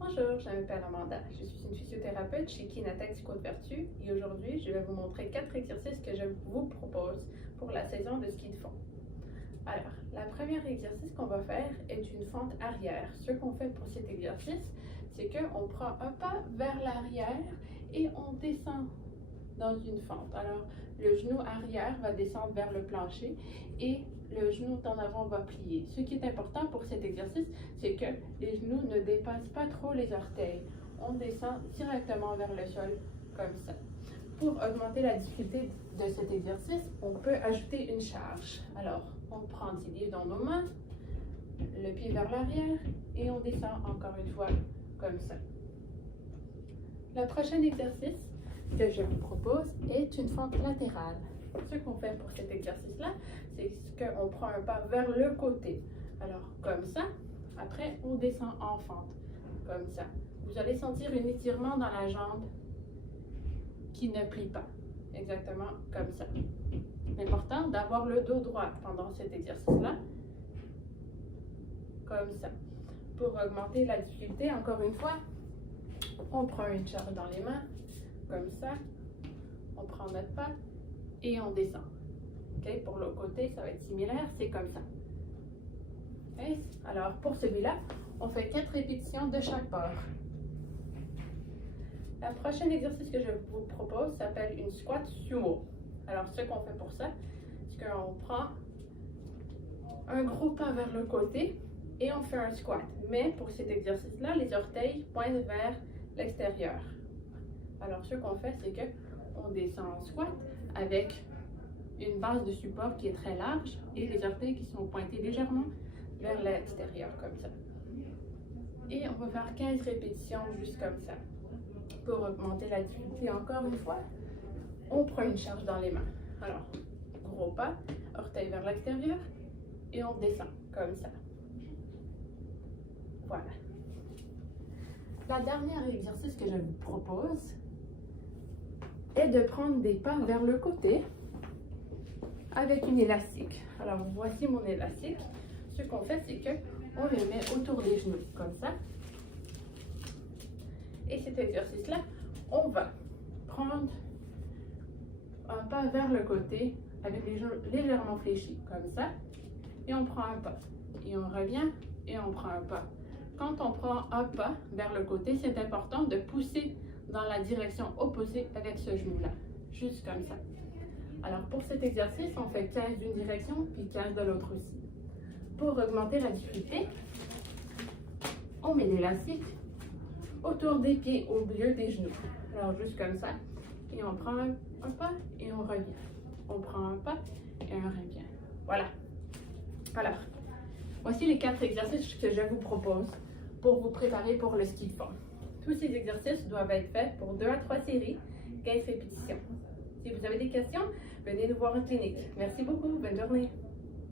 Bonjour, je m'appelle Amanda. Je suis une physiothérapeute chez Kinatech Côte-Vertu et aujourd'hui, je vais vous montrer 4 exercices que je vous propose pour la saison de ski de fond. Alors, la première exercice qu'on va faire est une fente arrière. Ce qu'on fait pour cet exercice, c'est qu'on prend un pas vers l'arrière et on descend dans une fente. Alors, le genou arrière va descendre vers le plancher et le genou en avant va plier. Ce qui est important pour cet exercice, c'est que les genoux ne dépassent pas trop les orteils. On descend directement vers le sol comme ça. Pour augmenter la difficulté de cet exercice, on peut ajouter une charge. Alors, on prend 10 livres dans nos mains, le pied vers l'arrière et on descend encore une fois comme ça. Le prochain exercice que je vous propose est une fente latérale. Ce qu'on fait pour cet exercice-là, c'est qu'on prend un pas vers le côté. Alors, comme ça. Après, on descend en fente, comme ça. Vous allez sentir un étirement dans la jambe qui ne plie pas. Exactement comme ça. C'est important d'avoir le dos droit pendant cet exercice-là. Comme ça. Pour augmenter la difficulté, encore une fois, on prend une charge dans les mains, comme ça. On prend notre pas et on descend. Okay? Pour l'autre côté, ça va être similaire, c'est comme ça. Okay? Alors, pour celui-là, on fait 4 répétitions de chaque bord. Le prochain exercice que je vous propose s'appelle une squat sumo. Alors, ce qu'on fait pour ça, c'est qu'on prend un gros pas vers le côté et on fait un squat. Mais pour cet exercice-là, les orteils pointent vers l'extérieur. Alors, ce qu'on fait, c'est qu'on descend en squat avec une base de support qui est très large et les orteils qui sont pointés légèrement vers l'extérieur, comme ça. Et on va faire 15 répétitions juste comme ça. Pour augmenter la difficulté encore une fois, on prend une charge dans les mains. Alors, gros pas, orteil vers l'extérieur et on descend comme ça. Voilà. La dernière exercice que je vous propose est de prendre des pas vers le côté avec une élastique. Alors, voici mon élastique. Ce qu'on fait, c'est qu'on le met autour des genoux, comme ça. Et cet exercice-là, on va prendre un pas vers le côté avec les genoux légèrement fléchis, comme ça. Et on prend un pas. Et on revient et on prend un pas. Quand on prend un pas vers le côté, c'est important de pousser dans la direction opposée avec ce genou-là. Juste comme ça. Alors, pour cet exercice, on fait 15 d'une direction, puis 15 de l'autre aussi. Pour augmenter la difficulté, on met l'élastique autour des pieds, au milieu des genoux. Alors, juste comme ça. Et on prend un pas et on revient. On prend un pas et on revient. Voilà. Alors, voici les 4 exercices que je vous propose pour vous préparer pour le ski de fond. Tous ces exercices doivent être faits pour 2 à 3 séries, 15 répétitions. Si vous avez des questions, venez nous voir en clinique. Merci beaucoup. Bonne journée.